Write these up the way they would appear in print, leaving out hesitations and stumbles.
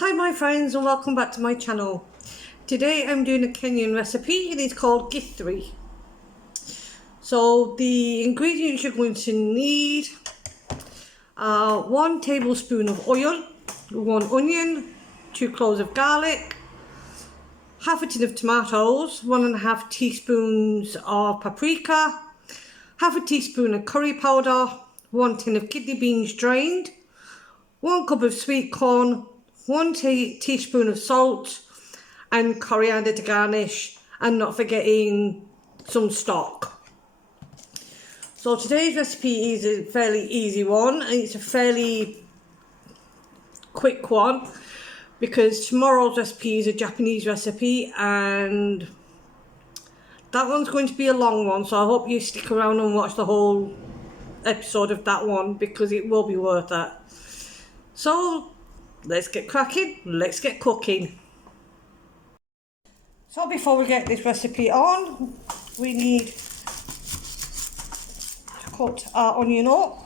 Hi my friends and welcome back to my channel. Today I'm doing a Kenyan recipe. It is called GITHERI. So the ingredients you're going to need are 1 tablespoon of oil, 1 onion, 2 cloves of garlic, half a tin of tomatoes, 1.5 teaspoons of paprika, half a teaspoon of curry powder, 1 tin of kidney beans drained, 1 cup of sweet corn, 1 teaspoon of salt and coriander to garnish, and not forgetting some stock. So today's recipe is a fairly easy one and it's a fairly quick one because tomorrow's recipe is a Japanese recipe and that one's going to be a long one, so I hope you stick around and watch the whole episode of that one because it will be worth it. So let's get cracking, let's get cooking. So before we get this recipe on, we need to cut our onion up.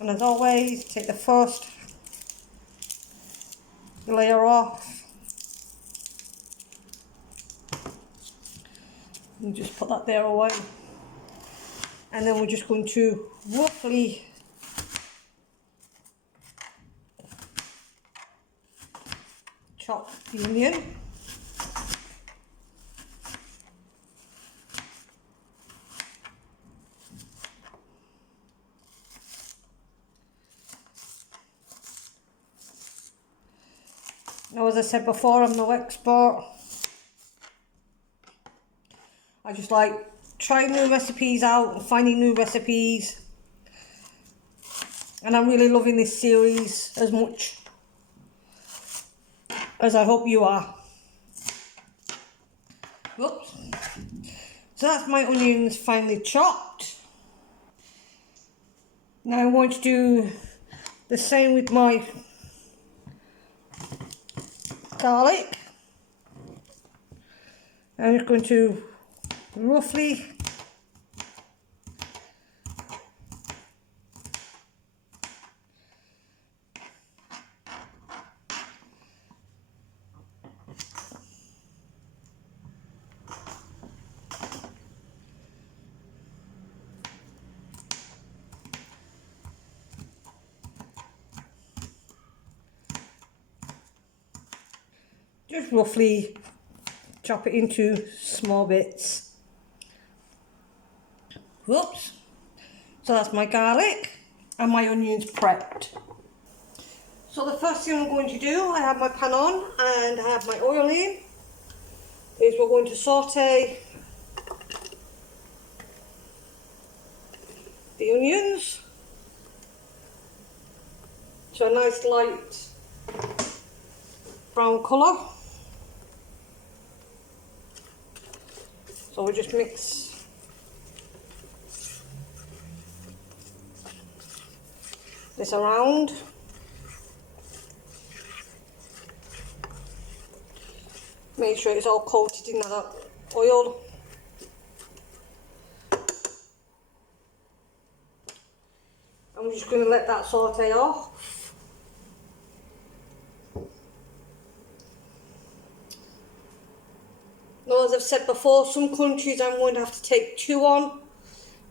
And as always, take the first layer off. And just put that there away. And then we're just going to roughly chop the onion. Now, as I said before, I'm no expert. I just like trying new recipes out and finding new recipes. And I'm really loving this series as much as I hope you are. Oops. So that's my onions finely chopped. Now I'm going to do the same with my garlic. I'm just going to roughly chop it into small bits. Whoops. So that's my garlic and my onions prepped. So the first thing I'm going to do, I have my pan on and I have my oil in, is we're going to saute the onions to a nice light brown colour. So we just mix this around. Make sure it's all coated in that oil. I'm just going to let that saute off. Now, as I've said before, some countries I'm going to have to take 2 on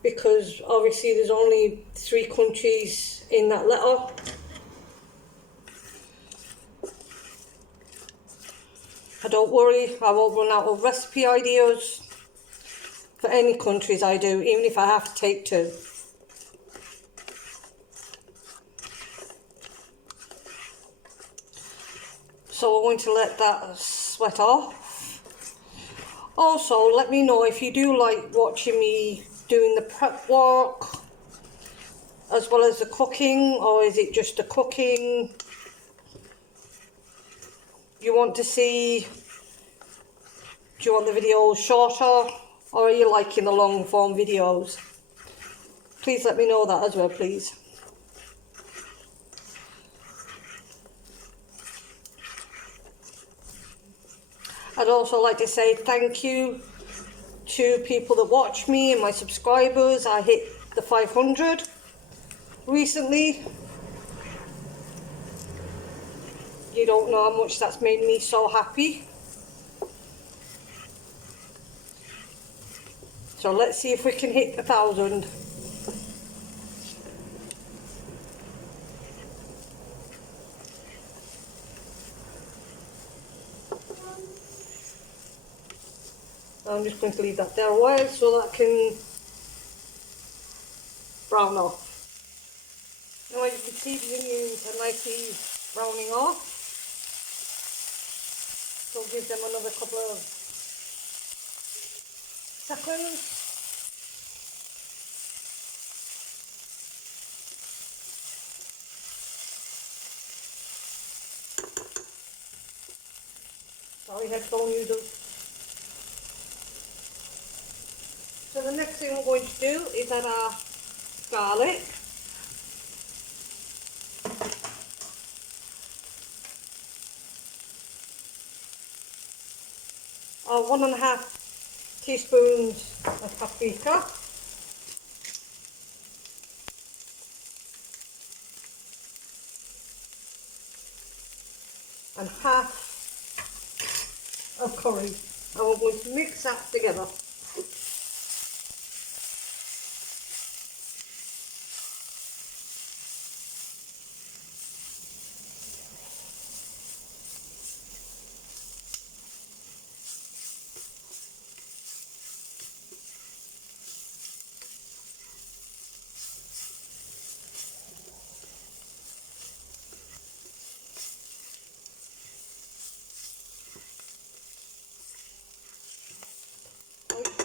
because obviously there's only 3 countries in that letter. But don't worry, I won't run out of recipe ideas for any countries I do, even if I have to take 2. So we're going to let that sweat off. Also, let me know if you do like watching me doing the prep work as well as the cooking, or is it just the cooking you want to see? Do you want the videos shorter, or are you liking the long form videos? Please let me know that as well, please. I'd also like to say thank you to people that watch me and my subscribers. I hit the 500 recently. You don't know how much that's made me so happy. So let's see if we can hit 1,000. I'm just going to leave that there a while so that can brown off. Now as you can see, the onions are nicely browning off. So give them another couple of seconds. Sorry, headphone users. So the next thing we're going to do is add our garlic. Our 1.5 teaspoons of paprika. And half of curry. And we're going to mix that together.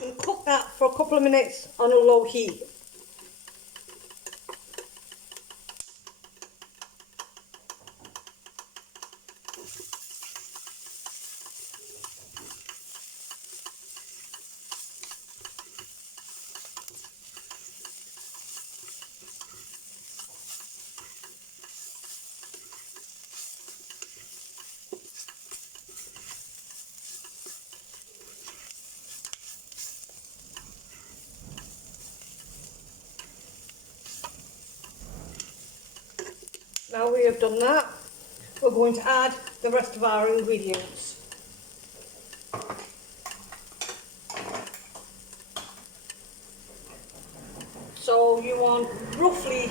And cook that for a couple of minutes on a low heat. Now we have done that, we're going to add the rest of our ingredients. So you want roughly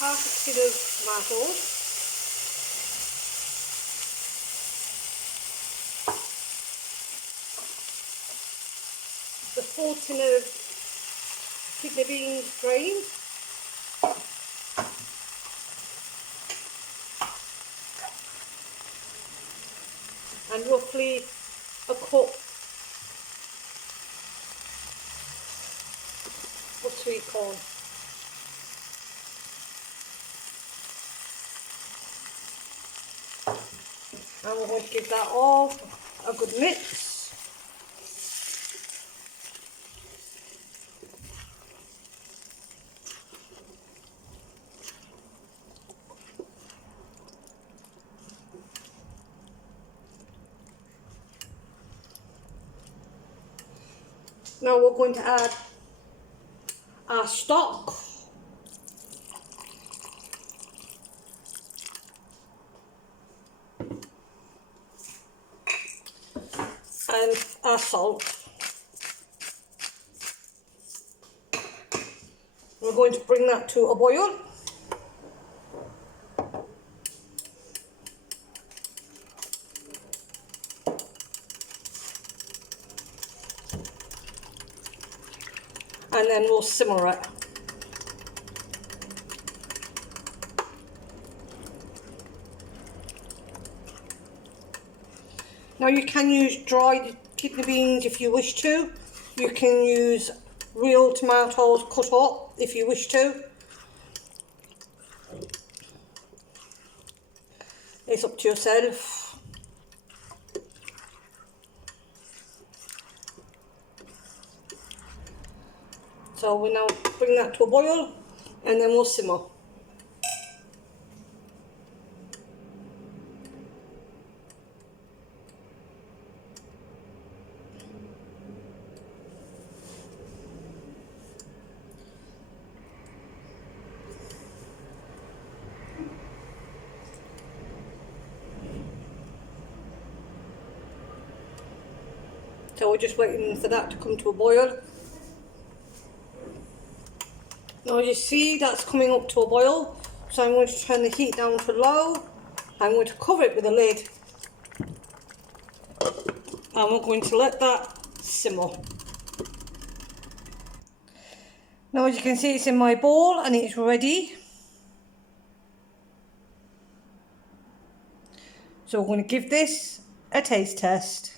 half a tin of tomatoes, the full tin of kidney beans drained, and roughly a cup of sweet corn. And we're going to give that all a good mix. Now we're going to add our stock. And our salt. We're going to bring that to a boil. And then we'll simmer it. Now you can use dried kidney beans if you wish to. You can use real tomatoes cut up if you wish to. It's up to yourself. So we'll now bring that to a boil and then we'll simmer. So we're just waiting for that to come to a boil. Now you see that's coming up to a boil, so I'm going to turn the heat down to low. I'm going to cover it with a lid, and we're going to let that simmer. Now as you can see, it's in my bowl and it's ready. So we're going to give this a taste test.